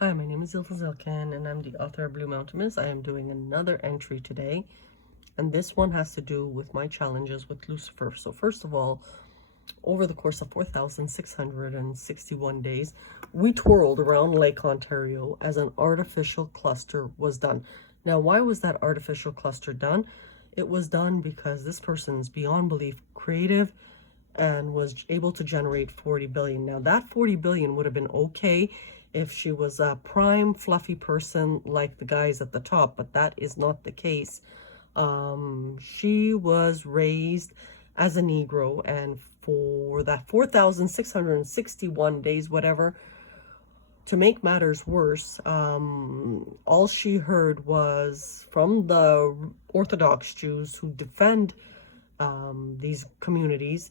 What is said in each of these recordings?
Hi, my name is Zilfa Zilkan, and I'm the author of Blue Mountain Mist. I am doing another entry today, and this one has to do with my challenges with Lucifer. So first of all, over the course of 4,661 days, we twirled around Lake Ontario as an artificial cluster was done. Now, why was that artificial cluster done? It was done because this person's beyond belief creative and was able to generate 40 billion. Now that 40 billion would have been okay if she was a prime fluffy person like the guys at the top, but that is not the case. She was raised as a Negro, and for that 4,661 days, whatever, to make matters worse, all she heard was from the Orthodox Jews who defend these communities,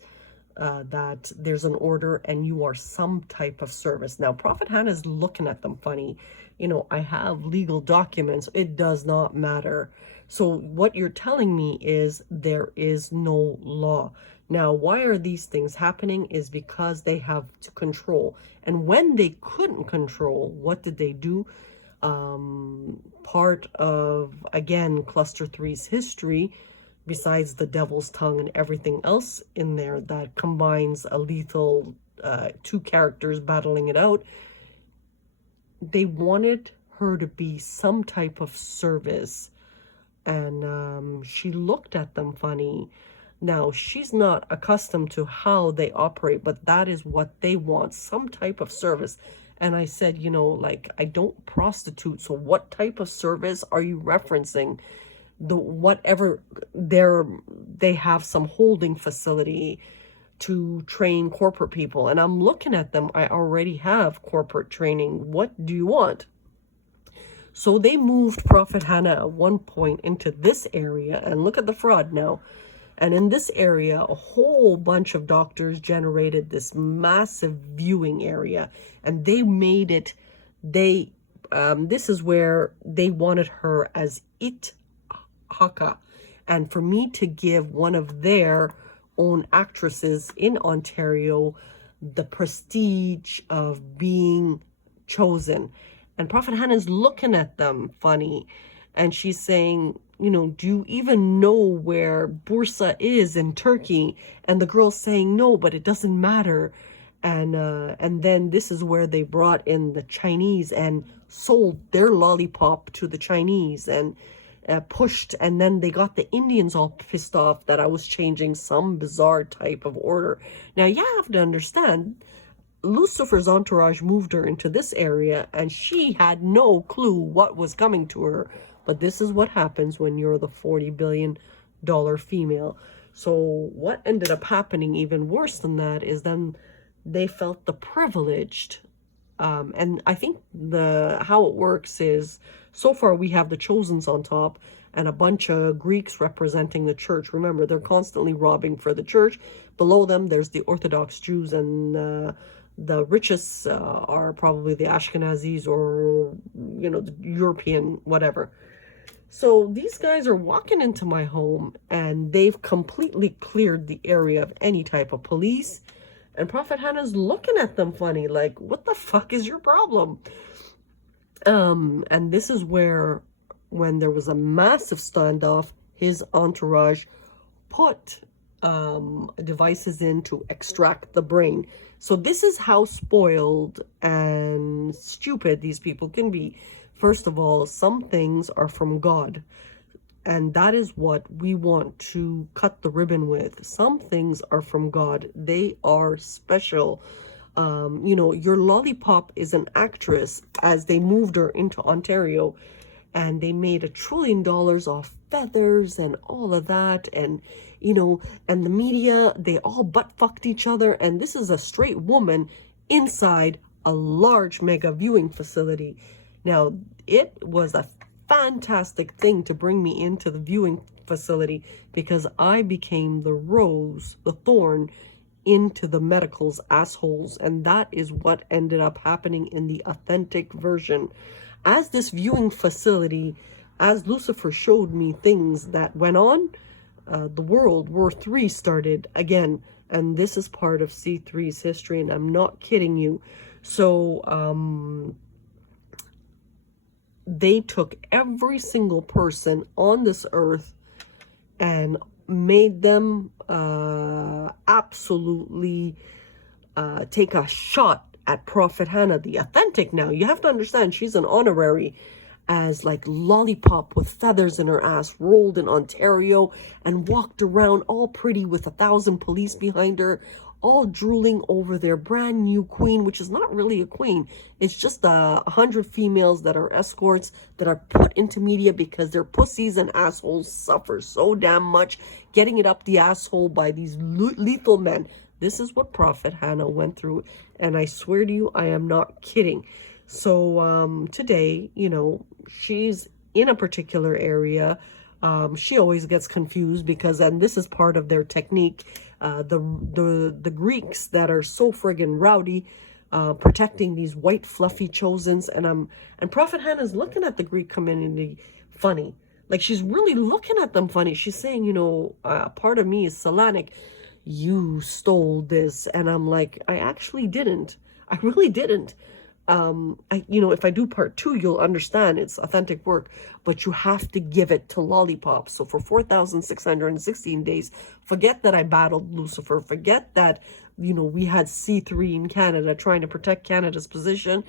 that there's an order and you are some type of service. Now, Prophet Hanna is looking at them funny. You know, I have legal documents. It does not matter. So what you're telling me is there is no law. Now, why are these things happening is because they have to control. And when they couldn't control, what did they do? Part of, again, Cluster 3's history, besides the devil's tongue and everything else in there that combines a lethal two characters battling it out, they wanted her to be some type of service. And she looked at them funny. Now, she's not accustomed to how they operate, but that is what they want, some type of service. And I said, you know, like, I don't prostitute, so what type of service are you referencing? The whatever they have some holding facility to train corporate people, and I'm looking at them. I already have corporate training. What do you want? So they moved Prophet Hanna at one point into this area, and look at the fraud now. And in this area, a whole bunch of doctors generated this massive viewing area, and they made it, this is where they wanted her as it Haka, and for me to give one of their own actresses in Ontario the prestige of being chosen. And Prophet Hanna is looking at them funny, and she's saying, you know, do you even know where Bursa is in Turkey? And the girl's saying, no, but it doesn't matter. And then this is where they brought in the Chinese and sold their lollipop to the Chinese, and pushed, and then they got the Indians all pissed off that I was changing some bizarre type of order. Now, you have to understand, Lucifer's entourage moved her into this area, and she had no clue what was coming to her. But this is what happens when you're the $40 billion female. So what ended up happening, even worse than that, is then they felt the privileged. And I think how it works is, so far we have the Chosens on top and a bunch of Greeks representing the church. Remember, they're constantly robbing for the church. Below them, there's the Orthodox Jews, and the richest are probably the Ashkenazis, or, you know, the European, whatever. So these guys are walking into my home, and they've completely cleared the area of any type of police. And Prophet Hanna's looking at them funny, like, what the fuck is your problem? And this is where, when there was a massive standoff, his entourage put devices in to extract the brain. So this is how spoiled and stupid these people can be. First of all, some things are from God, and that is what we want to cut the ribbon with. Some things are from God. They are special. You know, your Lollipop is an actress, as they moved her into Ontario, and they made $1 trillion off feathers and all of that. And, you know, and the media, they all butt fucked each other. And this is a straight woman inside a large mega viewing facility. Now, it was a fantastic thing to bring me into the viewing facility, because I became the rose, the thorn, into the medical's assholes. And that is what ended up happening in the authentic version. As this viewing facility, as Lucifer showed me things that went on, the World War III started again. And this is part of C3's history, and I'm not kidding you. So they took every single person on this earth and made them absolutely take a shot at Prophet Hanna, the authentic. Now, you have to understand, she's an honorary, as like Lollipop with feathers in her ass, rolled in Ontario and walked around all pretty with 1,000 police behind her, all drooling over their brand new queen, which is not really a queen. It's just 100 females that are escorts that are put into media because their pussies and assholes suffer so damn much getting it up the asshole by these lethal men. This is what Prophet Hanna went through, and I swear to you, I am not kidding. So today, you know, she's in a particular area. She always gets confused because, and this is part of their technique, the Greeks that are so friggin' rowdy, protecting these white fluffy chosens, and Prophet Hannah's looking at the Greek community funny. Like, she's really looking at them funny. She's saying, you know, part of me is Solanic. You stole this. And I'm like, I actually didn't. I really didn't. You know, if I do part 2, you'll understand it's authentic work, but you have to give it to Lollipop. So for 4,616 days, forget that I battled Lucifer. Forget that, you know, we had C3 in Canada trying to protect Canada's position.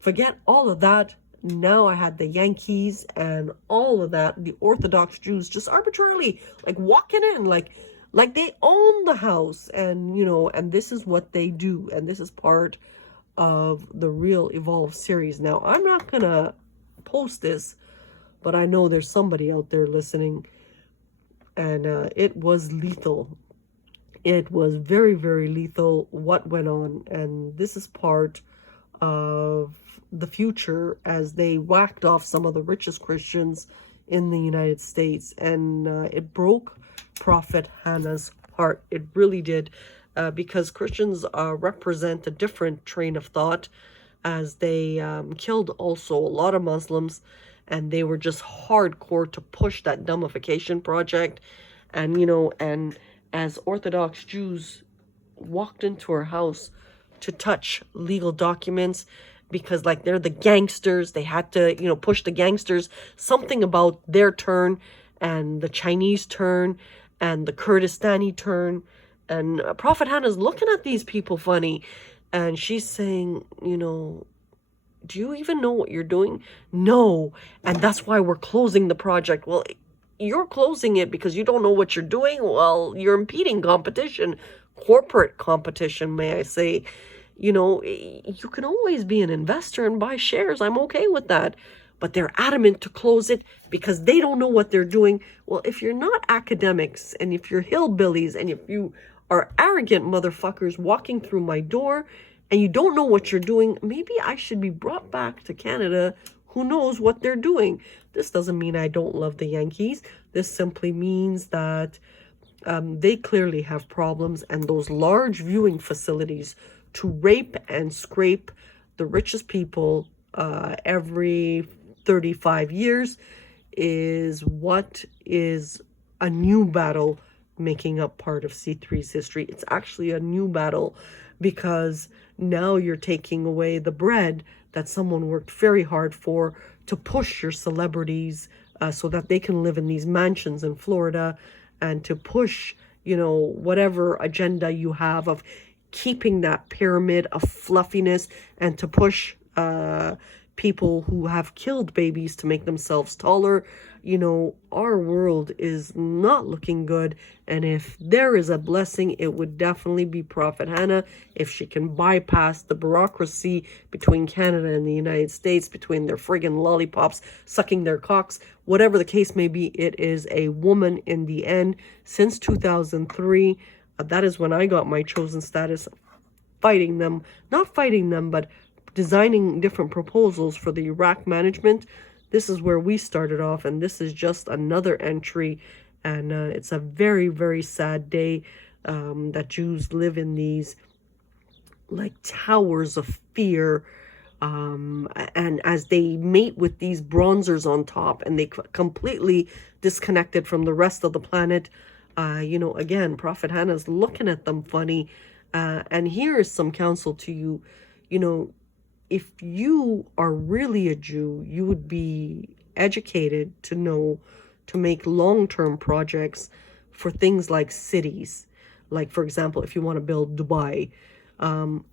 Forget all of that. Now I had the Yankees and all of that, the Orthodox Jews just arbitrarily like walking in like they own the house, and, you know, and this is what they do. And this is part of the Real Evolve series. Now, I'm not gonna post this, but I know there's somebody out there listening, and it was lethal. It was very, very lethal what went on, and this is part of the future as they whacked off some of the richest Christians in the United States, and it broke Prophet Hanna's heart. It really did. Because Christians represent a different train of thought, as they killed also a lot of Muslims, and they were just hardcore to push that dummification project. And, you know, and as Orthodox Jews walked into her house to touch legal documents, because like they're the gangsters, they had to, you know, push the gangsters, something about their turn and the Chinese turn and the Kurdistani turn. And Prophet Hannah's looking at these people funny, and she's saying, you know, do you even know what you're doing? No. And that's why we're closing the project. Well, you're closing it because you don't know what you're doing? Well, you're impeding competition, corporate competition, may I say. You know, you can always be an investor and buy shares. I'm okay with that. But they're adamant to close it because they don't know what they're doing. Well, if you're not academics, and if you're hillbillies, and if you are arrogant motherfuckers walking through my door and you don't know what you're doing, maybe I should be brought back to Canada. Who knows what they're doing? This doesn't mean I don't love the Yankees. This simply means that they clearly have problems, and those large viewing facilities to rape and scrape the richest people every 35 years is what is a new battle making up part of C3's history. It's actually a new battle because now you're taking away the bread that someone worked very hard for to push your celebrities so that they can live in these mansions in Florida, and to push, you know, whatever agenda you have of keeping that pyramid of fluffiness, and to push people who have killed babies to make themselves taller. You know, our world is not looking good, and if there is a blessing, it would definitely be Prophet Hanna. If she can bypass the bureaucracy between Canada and the United States, between their friggin' lollipops sucking their cocks, whatever the case may be, it is a woman in the end. Since 2003, that is when I got my chosen status, fighting them, not fighting them, but designing different proposals for the Iraq management. This is where we started off, and this is just another entry, and it's a very, very sad day that Jews live in these like towers of fear, and as they mate with these bronzers on top, and they completely disconnected from the rest of the planet. You know, again, Prophet Hannah's looking at them funny, and here is some counsel to you. You know, if you are really a Jew, you would be educated to know to make long-term projects for things like cities. Like, for example, if you want to build Dubai,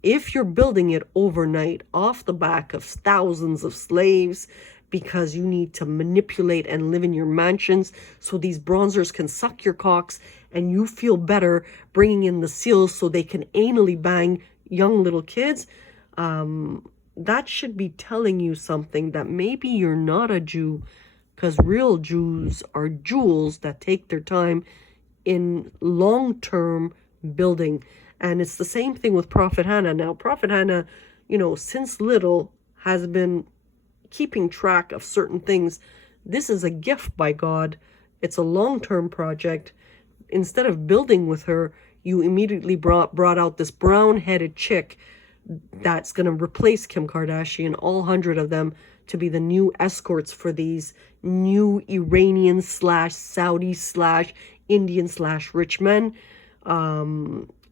if you're building it overnight off the back of thousands of slaves because you need to manipulate and live in your mansions so these bronzers can suck your cocks and you feel better bringing in the seals so they can anally bang young little kids, that should be telling you something, that maybe you're not a Jew, because real Jews are jewels that take their time in long-term building. And it's the same thing with Prophet Hanna. Now, Prophet Hanna, you know, since little has been keeping track of certain things. This is a gift by God. It's a long-term project. Instead of building with her, you immediately brought out this brown-headed chick that's going to replace Kim Kardashian, all 100 of them, to be the new escorts for these new Iranian / Saudi / Indian / rich men.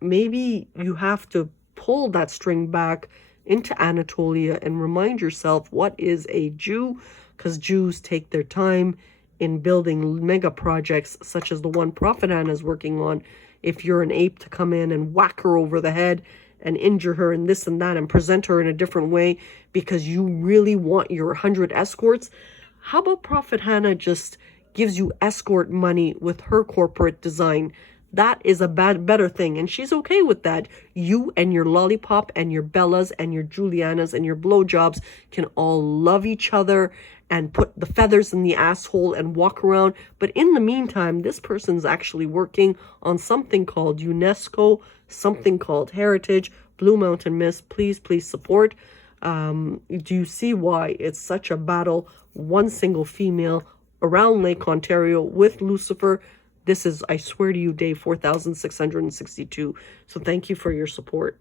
Maybe you have to pull that string back into Anatolia and remind yourself what is a Jew, because Jews take their time in building mega projects such as the one Prophet Hanna is working on. If you're an ape to come in and whack her over the head and injure her and this and that and present her in a different way because you really want your 100 escorts, how about Prophet Hanna just gives you escort money with her corporate design? That is a better thing, and she's okay with that. You and your Lollipop and your Bellas and your Julianas and your blowjobs can all love each other and put the feathers in the asshole and walk around. But in the meantime, this person's actually working on something called UNESCO, something called Heritage, Blue Mountain Mist. Please, please support. Do you see why it's such a battle? One single female around Lake Ontario with Lucifer. This is, I swear to you, day 4,662. So thank you for your support.